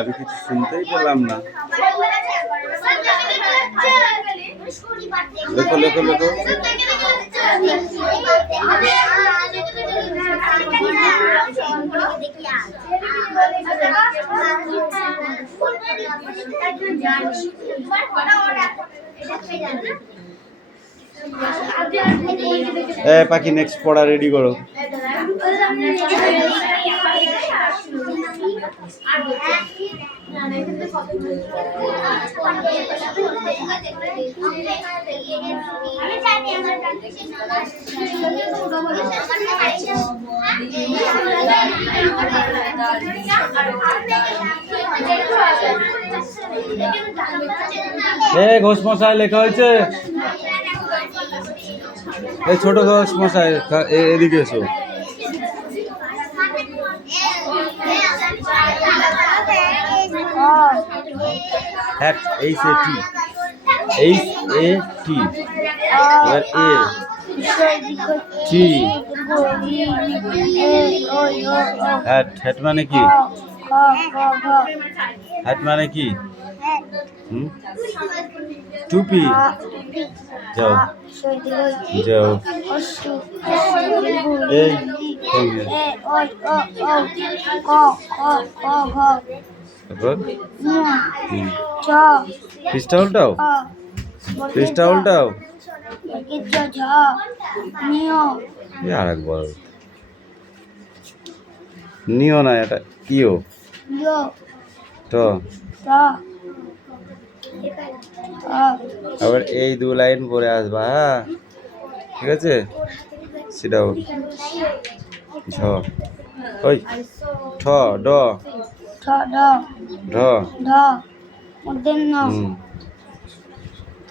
আমি কিছু শুনতেই পেলাম না। লেখো লেখো লেখো। পাখি নেক্সট পড়া রেডি করো। ঘোষ মশাই লেখা হয়েছে। এই ছোট ঘোষ মশাই এদিকে এসো। H-A-T H-A-T এবার A T হ্যাট মানে কি? হ্যাট মানে কি? টুপি। যাও যাও। এই পৃষ্ঠা উল্টাও, পৃষ্ঠা উল্টাও। আর একবার নিও না, এটা ইও তো। আবার এই দু লাইন পরে আসবা, হ্যাঁ ঠিক আছে। সিডাও ঝ ওই ঠ ড ঢ ত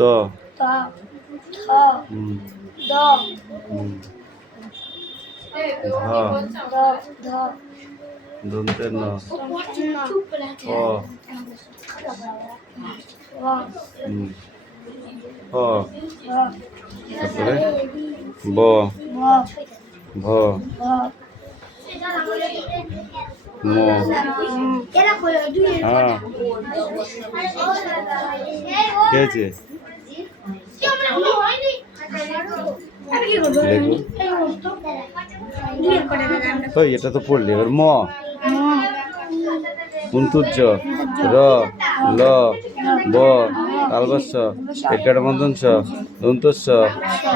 দন্তের ন অ তারপরে ব ভ ম হ্যাঁ কে আছে? এটা তো পড়লি। এবার ম পুন্তুজ র ল ব তালবস্য একার মন্দঞ্চ দন্তস্য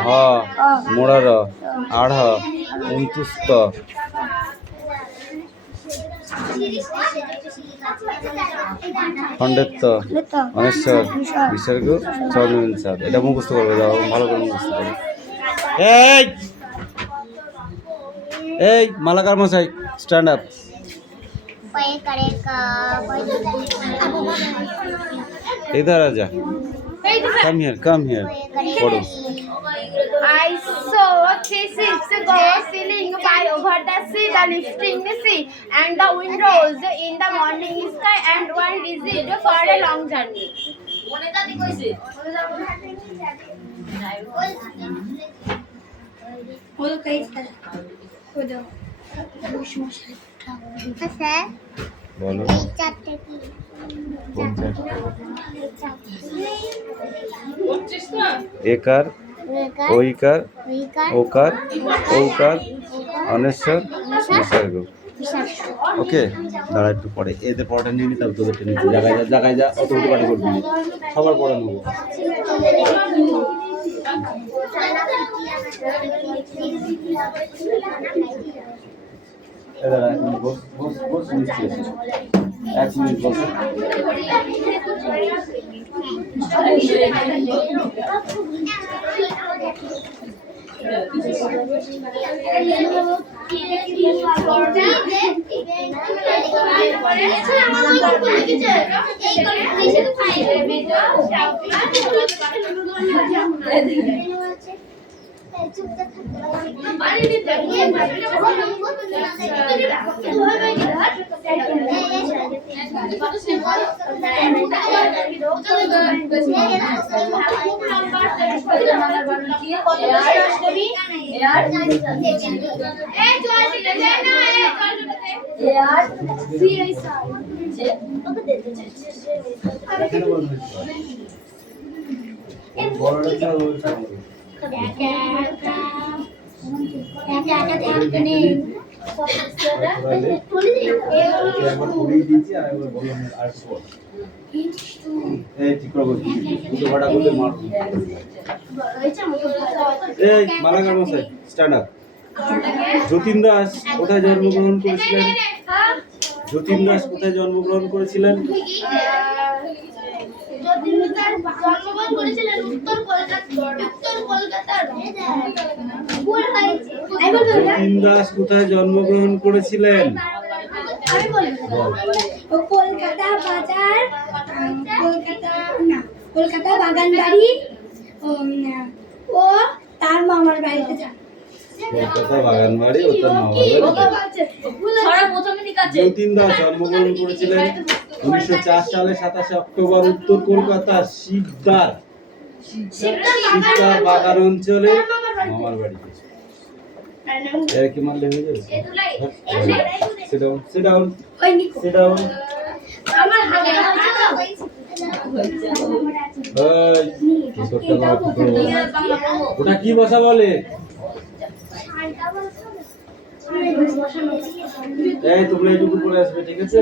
হ মোড়ার আঢ় অন্তুস্ত খণ্ডেত্ব অনেশ্বর বিসর্গ চরণসাদ। এটা মুখস্থ করবে, যাও ভালো করে মুখস্থ করবে। এই মালাকার মশাই স্ট্যান্ড আপ। इधर आजा, come here पढ़ो। I saw 3 ships go sailing by over the sea, the lifting the sea and the wind rose in the morning sky and one visit for a long journey. बोलो एकार ओईकार ओकार औकार अनेश्वर विसर्ग। ওকে দাঁড়া একটু পরে এদের পড়াটা নিয়ে নিতে হবে। তোদেরটা নিতে জায়গায় যা অত উল্টো পাল্টা করবি না, সবার পড়া নেবো। এক মিনিট বসো। এখানে বলবে বড়টা চাল ওই চাল একবার পড়িয়ে দিয়েছি আর একবার বললাম আর পর এই ঠিক করে বলছি দুটো ভাড়া করতে মারবো এই মালাকার মশাই স্ট্যান্ড আপ যতীন দাস কোথায় জন্মগ্রহণ করেছিলেন যতীন দাস কোথায় জন্মগ্রহণ করেছিলেন যতীন দাস কোথায় জন্মগ্রহণ করেছিলেন কলকাতা বাজার কলকাতা বাগান বাড়ি ও তার মামার বাড়িতে যান কলকাতা বাগান বাড়ি ও তার মামার বাড়ি যতীন দাস জন্মগ্রহণ করেছিলেন 1904 সালে 27 অক্টোবর উত্তর কলকাতার শিকদার বাগান অঞ্চলে মামার বাড়িতে এর কি মারলে হয়ে যাবে sit down sit down sit down আমার হাতে ওটা কি ভাষা বলে এই তোমরা এইটুকু পড়ে আসবে ঠিক আছে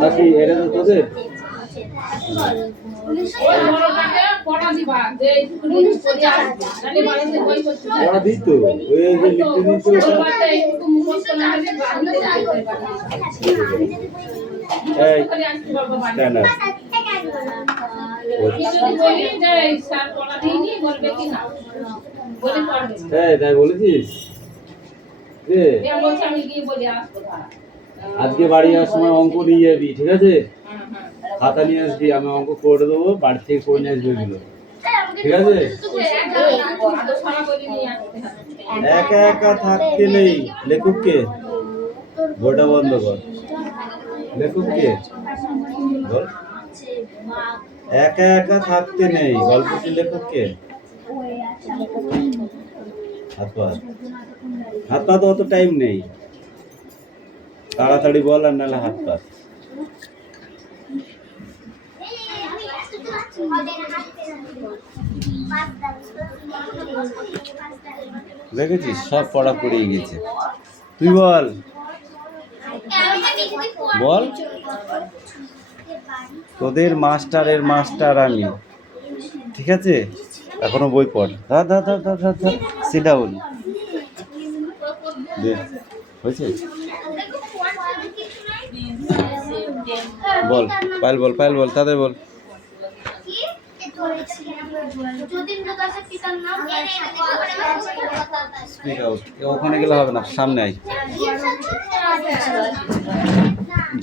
বাকি এরা তো তোদের পড়া দিই তো ওই যে লিখতে তাই বলেছিস আজকে বাড়ি আসার সময় অঙ্ক নিয়ে যাবি ঠিক আছে খাতা নিয়ে আসবি আমি অঙ্ক করে দেবো বাড়ি থেকে করে নিয়ে আসবি এগুলো ঠিক আছে একা একা থাকতে নেই লেখককে বইটা বন্ধ কর লেখককে বল একা একা থাকতে নেই গল্পটির লেখককে হাত পা তো অত টাইম নেই তাড়াতাড়ি বল আর নাহলে হাত পা দেখেছিস সব পড়া পড়িয়ে গেছে তুই বল বল তোদের মাস্টারের মাস্টার আমি ঠিক আছে এখনো বই পড় ধর ধর ধর ধর ধর ধর সিট ডাউন হয়েছে বল পায়েল বল পায়েল বল তাদের বল স্পিক আউট ওখানে গেলে হবে না সামনে আয়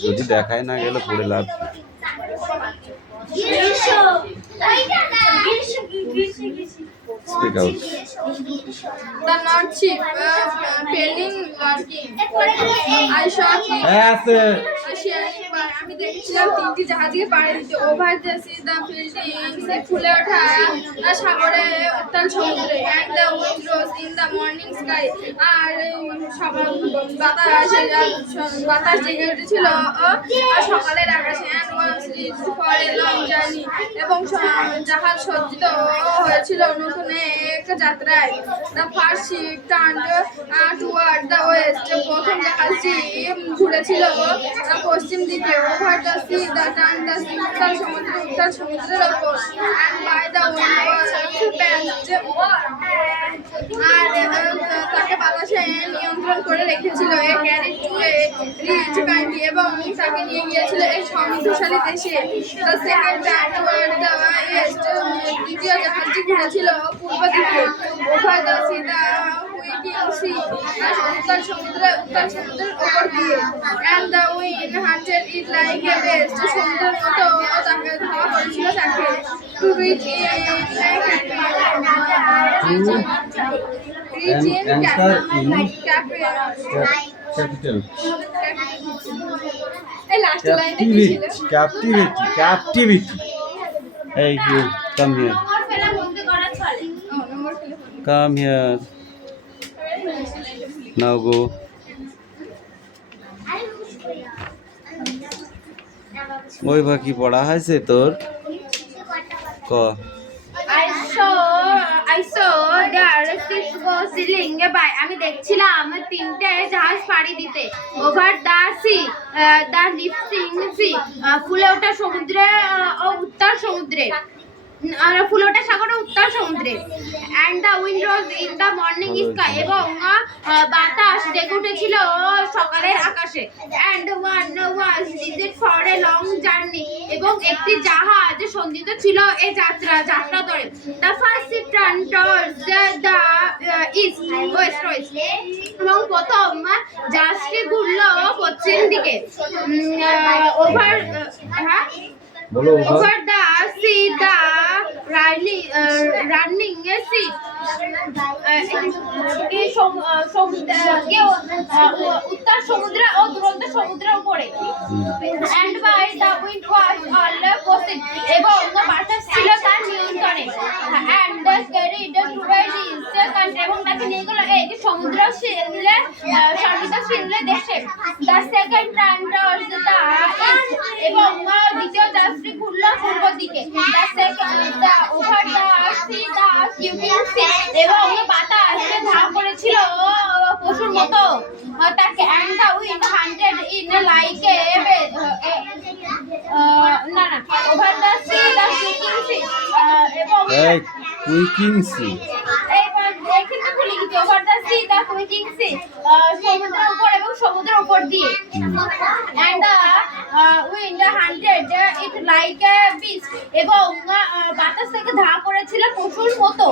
যদি দেখায় না গেলে পড়ে লাভ Speak out. The Lordship of Pending Working. I shot him. আমি দেখছিলাম তিনটি জাহাজকে পাড়ি দিতে over the sea the fieldings ফুলে ওঠা সাগরে উত্তাল সমুদ্রে and the wind rose in the morning sky আর বাতাস জেগে উঠেছিল সকালের আকাশে and was reach for a long journey এবং জাহাজ সজ্জিত হয়েছিল নতুন এক যাত্রায় the first ship turned toward the west প্রথম জাহাজটি ঘুরেছিল পশ্চিম দিকে over the sea the turn the উত্তাল সমুদ্রের ওপর অ্যান্ড বাই দ্য আর তাকে বাতাসে নিয়ন্ত্রণ করে রেখেছিল a carried to a rich country এবং তাকে নিয়ে গিয়েছিল এই সমৃদ্ধশালী দেশে the second turn toward the east দ্বিতীয় জাহাজটি ঘুরেছিল পূর্ব দিকে ওভার দ্য সি দ্য উত্তাল সমুদ্রের উপর দিয়ে and the wind hunted it like a beast সমুদ্রের মতো তাকে ধাওয়া করেছিল তাকে টু রিচ Capital. এই লাস্ট লাইনটা কি ছিল Captivity. Hey, you come here. নম্বর ফেলা বন্ধ করা চলে নম্বর ফেলে Come here. নাও গো। ওই ভাই কি পড়া হয়েছে তোর? ক I saw there six was sailing by. আমি দেখছিলাম তিনটে জাহাজ পাড়ি দিতে over the sea the lifting sea ফুলে ওঠা সমুদ্রে ও উত্তর সমুদ্রে ফুলে ওঠা সাগর ও উত্তর সমুদ্রে and the Windows in the morning sky এবং বাতাস জেগে উঠেছিল সকালের আকাশে and one was digit for a long journey এবং একটি জাহাজ সঞ্চিত ছিল এই যাত্রা ধরে the first ship turn towards the east West এবং প্রথম জাহাজটি ঘুরলো পশ্চিম দিকে ওভার বলো over the sea the running sea উত্তর সমুদ্র ও দুরন্ত সমুদ্রের উপরে and by the wind was all posted এবং বাতাস ছিল তার নিয়ন্ত্রণে and the carried towards the country এবং তাকে নিয়ে গেল এই সমুদ্র শিলে শান্তিত শিলে দেশে the second turn towards the east এবং দ্বিতীয় যাত্রী ঘুরলো পূর্ব দিকে the second the over the sea the cubic sea এবং বাতাস ধাপ করেছিল পশুর মতো তাকে and the wind hunted in like a না over the sea the speaking sea এবং এই কুইকিং সি এইবার এখানে ভুলে গেছি over the sea the speaking sea সমুদ্রের উপর এবং সমুদ্রের উপর দিয়ে and the wind hunted it like a beast এবং বাতাস থেকে ধাপ করেছিল পশুর মতো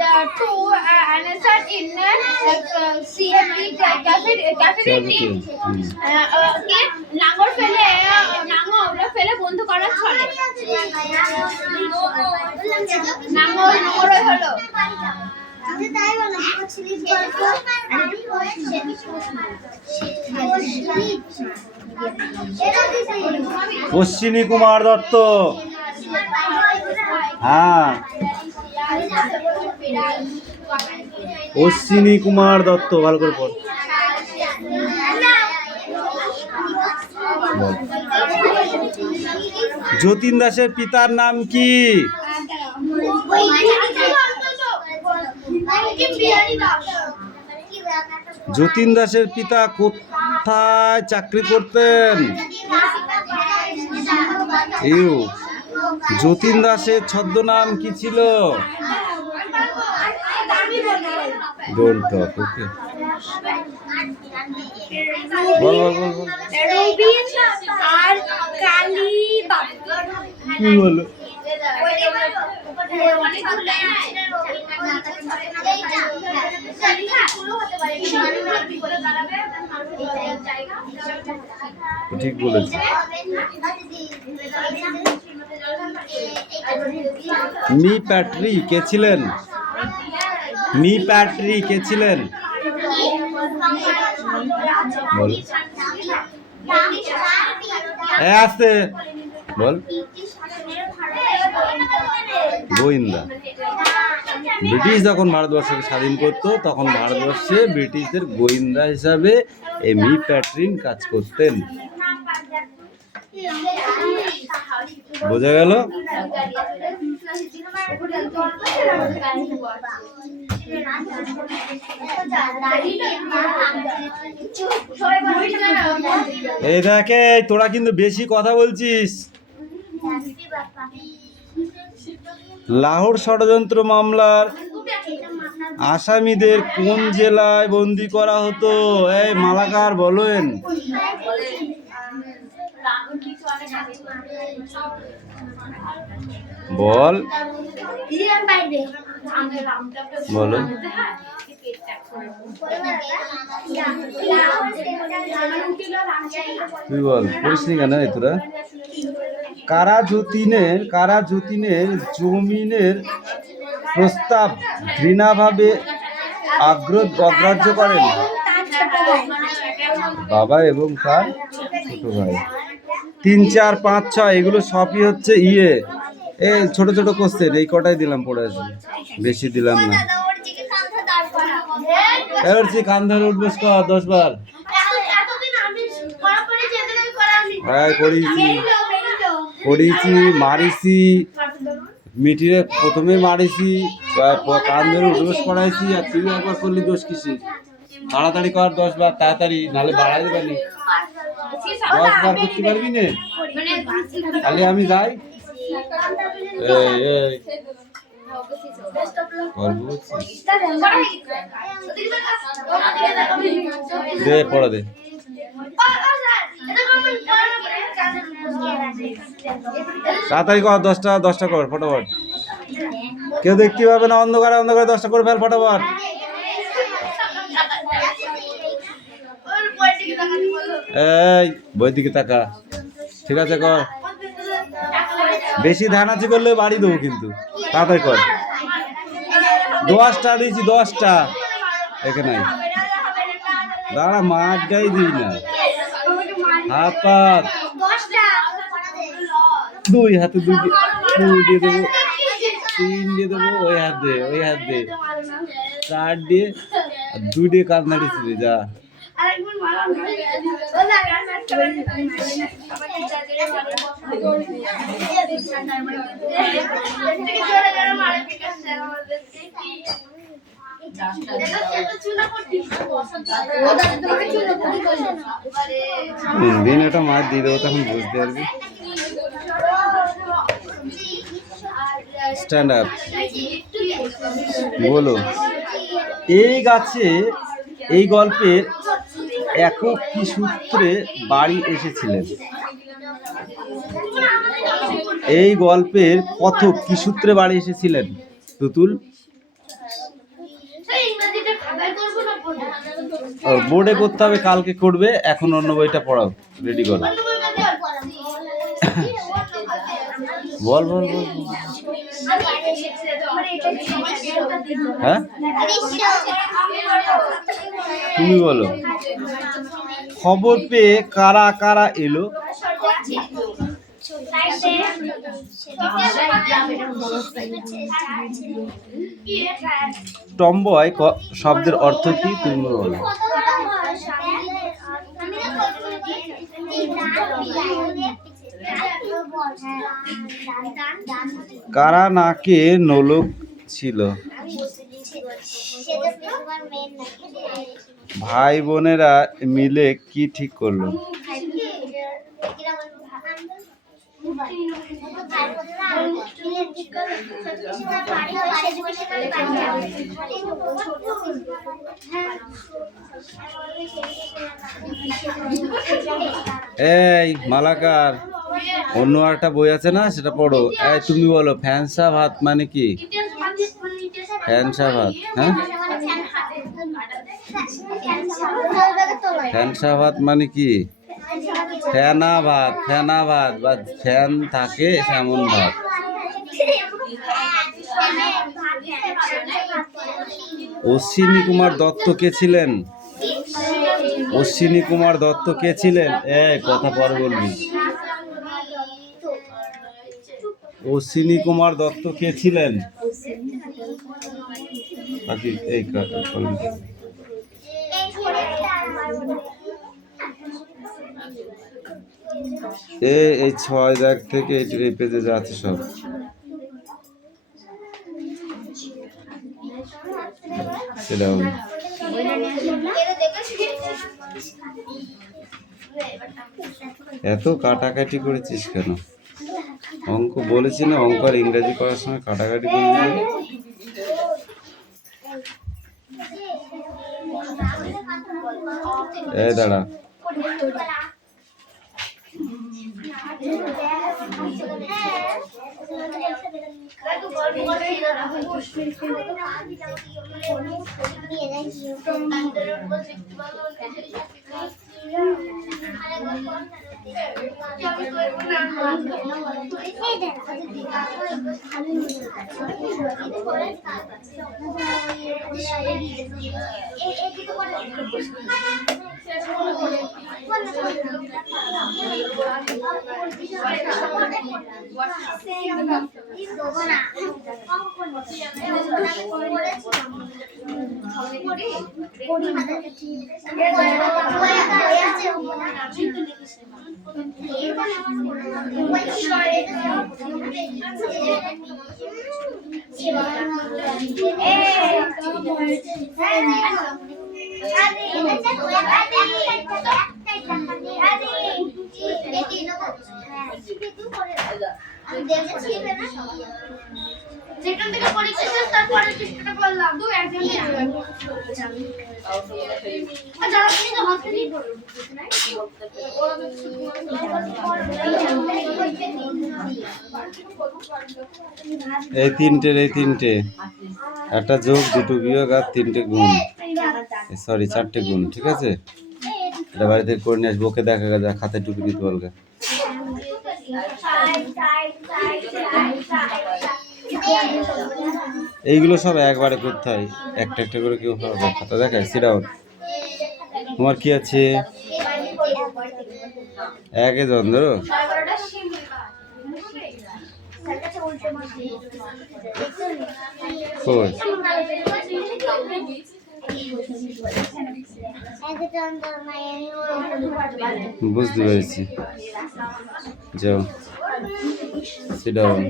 the two answered in CFD cafe নাঙর ফেলে বন্ধ করার ছলে নাঙর হলো অশ্বিনী কুমার দত্ত। হ্যাঁ, অশ্বিনী কুমার দত্ত, ভালো করে পড়। যতীন দাসের পিতার নাম কি? যতীন দাসের পিতা কোথায় চাকরি করতেন? যতীন দাসের ছদ্মনাম কি ছিল? ডোন্ট টক, ওকে। বল বল বল বল। রবিন আর কালী বাবু। কি বলো? ঠিক বলেছি। মি প্যাট্রি কে ছিলেন? মি প্যাট্রি কে ছিলেন? বল। আসতে বল। গোয়েন্দা। ব্রিটিশ যখন ভারতবর্ষকে স্বাধীন করতো তখন ভারতবর্ষে ব্রিটিশদের গোয়েন্দা হিসাবে মি প্যাট্রিন কাজ করতেন। বোঝা গেল? এই দেখে, তোরা কিন্তু বেশি কথা বলছিস। লাহোর ষড়যন্ত্র মামলার আসামিদের কোন জেলায় বন্দি করা হতো? এই মালাকার বলেন। বল বলো। তুই বল, পড়িস নি কেন তোরা? কারা যতীনের জমিনের প্রস্তাব ঘৃণাভাবে অগ্রাহ্য করেন? বাবা এবং তার ছোট ভাই। 3, 4, 5, 6 এগুলো সবই হচ্ছে এই ছোট ছোট কোশ্চেন, এই কটাই দিলাম পড়ে আসবে, বেশি দিলাম না। এবার কান ধরে উঠবস কর 10 বার। হ্যাঁ করিয়েছি মারিছি মিটিরে প্রথমে মারিছি কান ধরে উঠবস করাইছি আর তুই একবার করলি দোষ কিসি। তাড়াতাড়ি কর 10 বার তাড়াতাড়ি নাহলে বাড়াই দেবে নি 10 বার করতে পারবি না তাহলে আমি যাই। দে পড়া দে তাড়াতাড়ি কর 10টা কর ফটাফট কেউ দেখতে পাবে না অন্ধকারে 10টা করে ফেল ফটাফট। এই বই দিকে তাকা ঠিক আছে কর বেশি ধানাচি করলে বাড়ি দেবো কিন্তু তাড়াতাড়ি কর 10টা দিয়েছি 10টা এখানে দাঁড়া মাঠটাই দিই না হাত পাত 2 হাতে 2 দিয়ে দেবো 3 দিয়ে দেবো ওই হাত দে 4 দিয়ে 2 দিয়ে কাজ নাড়িয়েছি যা। দিন এটা মাছ দিয়ে দেবো তখন বুঝতে পারবি। স্ট্যান্ড আপ বলো এই গাছে এই গল্পের একক কি সূত্রে বাড়ি এসেছিলেন? এই গল্পের কথক কি সূত্রে বাড়ি এসেছিলেন? তুতুল বোর্ডে করতে হবে কালকে করবে এখন অন্য বইটা পড়াও রেডি করো বল বল বল হ্যাঁ তুমি বলো খবর পেয়ে কারা কারা এলো? টম্বয় শব্দের অর্থ কি তুমি বলো? কারা নাকে নোলক ছিল? ভাই বোনেরা মিলে কি ঠিক করলো? এই মালাকার অন্য একটা বই আছে না সেটা পড়ো। এই তুমি বলো ফ্যানসা ভাত মানে কি? ফ্যানসা ভাত হ্যাঁ ফ্যানসা ভাত মানে কি? ফেনা ভাত বা ফ্যান থাকে এমন ভাত। অশ্বিনী কুমার দত্ত কে ছিলেন? অশ্বিনী কুমার দত্ত কে ছিলেন? কথা পরে বলবি। অশ্বিনী কুমার দত্ত কে ছিলেন? এই এই 6 দাগ থেকে এই পেজে যা আছে সব সেটা এত কাটাকাটি করেছিস কেন? অঙ্ক বলেছি না অঙ্ক আর ইংরেজি করার সময় কাটাকাটি করবি। এই দাঁড়া যেখান থেকে পরীক্ষা শেষ তারপরে চেষ্টা করলাম দু একজন যারা কিন্তু হসপিটালে এই তিনটে একটা যোগ, দুটো বিয়োগ আর তিনটে গুণ, সরি 4টে গুণ, ঠিক আছে? এটা বাড়িতে করে নিয়ে আসবো, ওকে দেখা যা খাতায় টুকি দিতে বলবে। এইগুলো সব একবারে করতে হয়, একটা একটা করে কেউ হবে। খাতা দেখায় সিডাউন। তোমার কি আছে? একে জন ধরো। বুঝতে পেরেছি, যাও সিডাউন।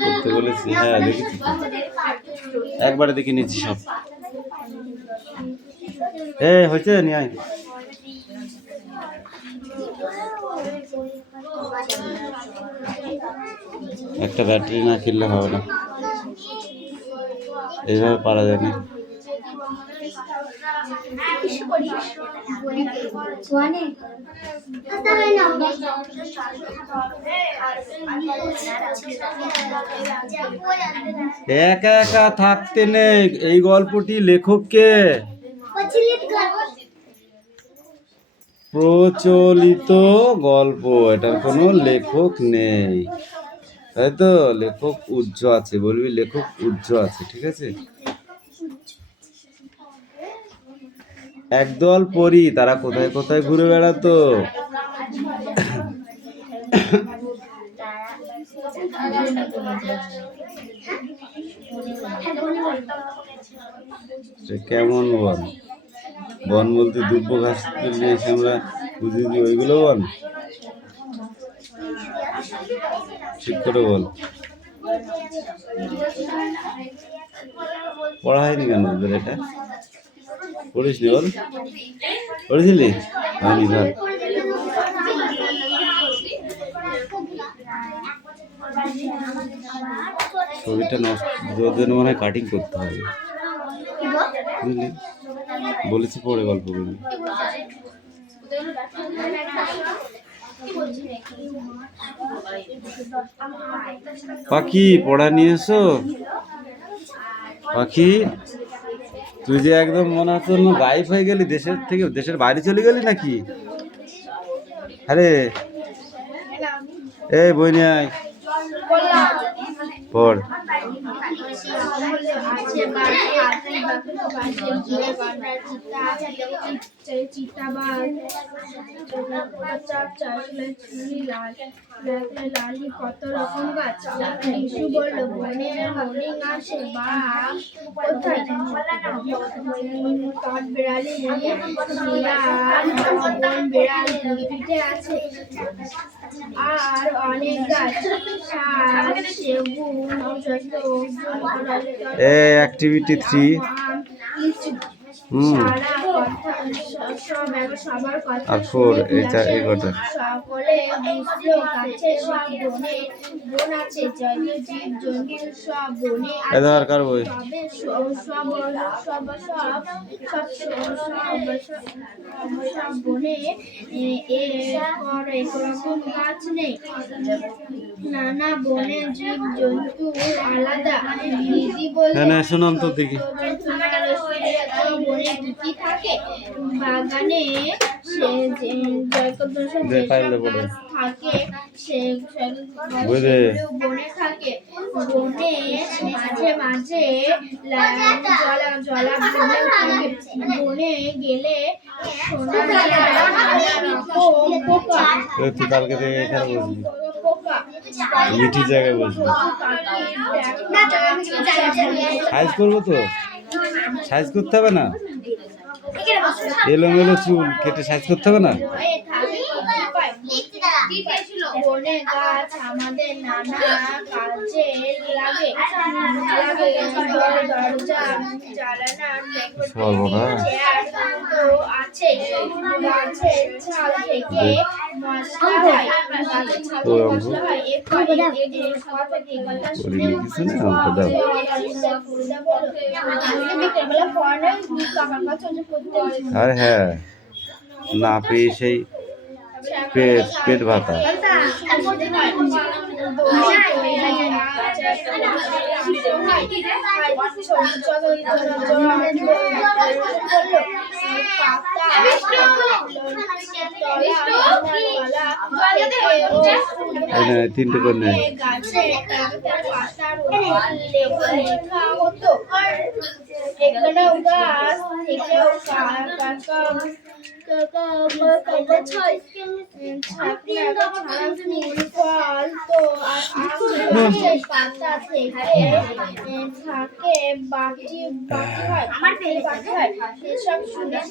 করতে বলেছি, হ্যাঁ দেখেছি, একবারে দেখে নিচ্ছি সব। হয়েছে নিয়ে আয়। একটা ব্যাটারি না কিনলে হবে না, এইভাবে পারা যায় না। একা একা থাকতে নেই। এই গল্পটি লেখককে প্রচলিত গল্প, এটার কোনো লেখক নেই, তাই তো? লেখক উজ্জ আছে, বলবি লেখক উজ্জ আছে, ঠিক আছে? একদল পরী, তারা কোথায় কোথায় ঘুরে বেড়াতো। কেমন বন? বন বলতে দুব্ব ঘাস নিয়ে এসে আমরা বুঝি দিই, ওইগুলো বন? ঠিক করে বল। পড়া হয়নি কেন তোদের? এটা পড়িসনি? বল, পড়েছিলি? হয়নি, ধর। ছবিটা নষ্ট, জন্য মনে হয় কাটিং করতে হবে, বুঝলি? বলেছি পরে গল্প করবি। পাখি পড়া নিয়ে এসো। পাখি, তুই যে একদম মনে হচ্ছে গায়েব হয়ে গেলি, দেশের থেকে দেশের বাইরে চলে গেলি নাকি? আরে এই বই নিয়ে আয়, পড়। কত রকম গাছ। শিশু বলল বনের হরিণ আসে বা কোথায়? কাঠ বিড়ালি শিয়াল বন বিড়াল পিঠে আছে আর অনেক গাছ। শাক সেগুন অ্যাক্টিভিটি 3। আর 4 এই কথা। সকলে বুঝলো কাছে সব বন আছে, জল জীব জন্তু সব বনে আছে। দরকার বই সব বনে একরকম গাছ নেই। নানা বনে জীব জন্তু আলাদা। দিদি বললেন শুনুন তো দেখি। বনে গীতি থাকে, বাগানে সে থাকে, সে বনে থাকে, বনে মাঝে মাঝে জলা বনে গেলে শোনা যায় পোকা। তুই কালকে থেকে এখানে বসবি, মিঠি জায়গায় বসবি। সাইজ করবো তো, সাইজ করতে হবে না, এলোমেলো চুল কেটে সাইজ করতে হবে না। বনে গাছ আমাদের নানা কাজে লাগে, দরজা জানালা আছে, গাছের ছাল থেকে মশলা হয়, আর হ্যাঁ, না পেয়ে সেই পেট ভাতা। তিনটে করে নেয়।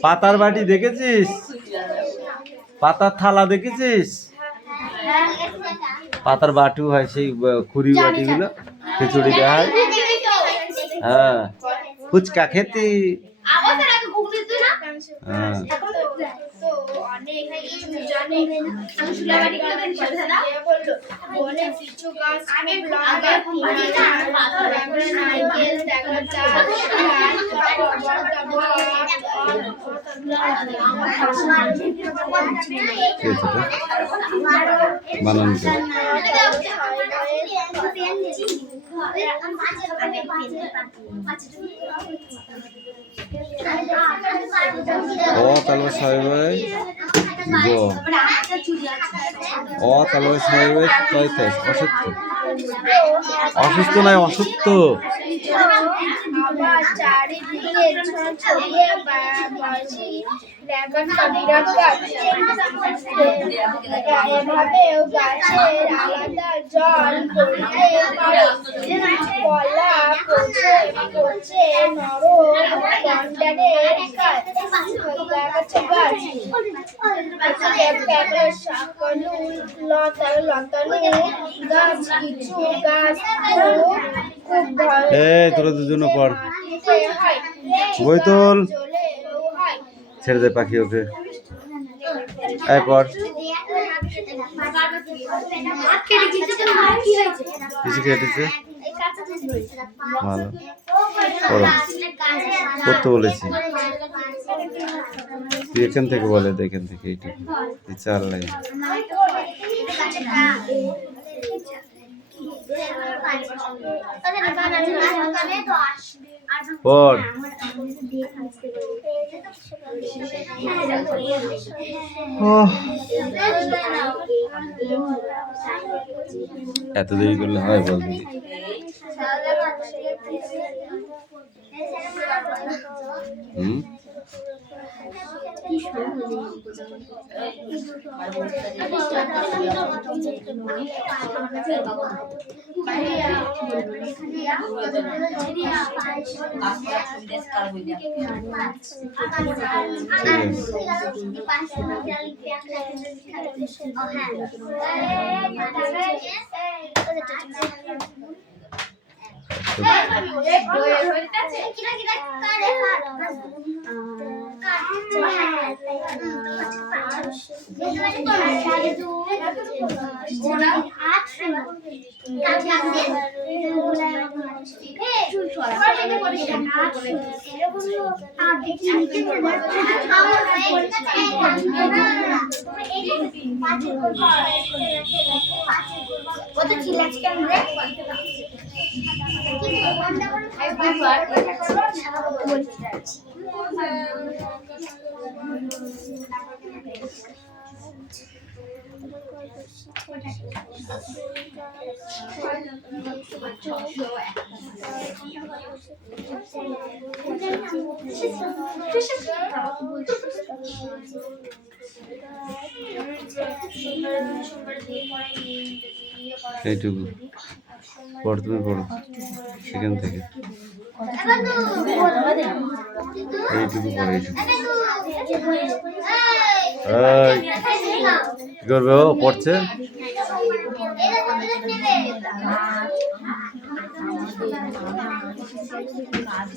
পাতার বাটি দেখেছিস, পাতার থালা দেখেছিস, পাতার বাটিও হয়, সেই খুরি বাটিগুলো খিচুড়ি দেওয়া হয়। হ্যাঁ, ফুচকা খেতে। হ্যাঁ, বানানো ও তাহলে সবাই ও তাহলে সবাই অসুস্থ, অসুস্থ নয় অসুস্থ। এভাবেও গাছের আলাদা জল পড়তে পারে, কলা পচে পচে নরম কন্ডারের শাকালু লতালু গাছ, কিছু গাছ খুব তোরা দুজনে পর বইতল ছেড়ে দে পাখি ওকে। পর কিছু কেটেছে ভালো করতে বলেছি, তুই এখান থেকে বলে, এখান থেকে এইটা 4 লাইন। পর এত দেরি করলে হয় বল? এইটুকু পড়, তুমি পড়ো সেখান থেকে, এইটুকু পড়ে, এইটুকু। এই, কি করবে ও? পড়ছে।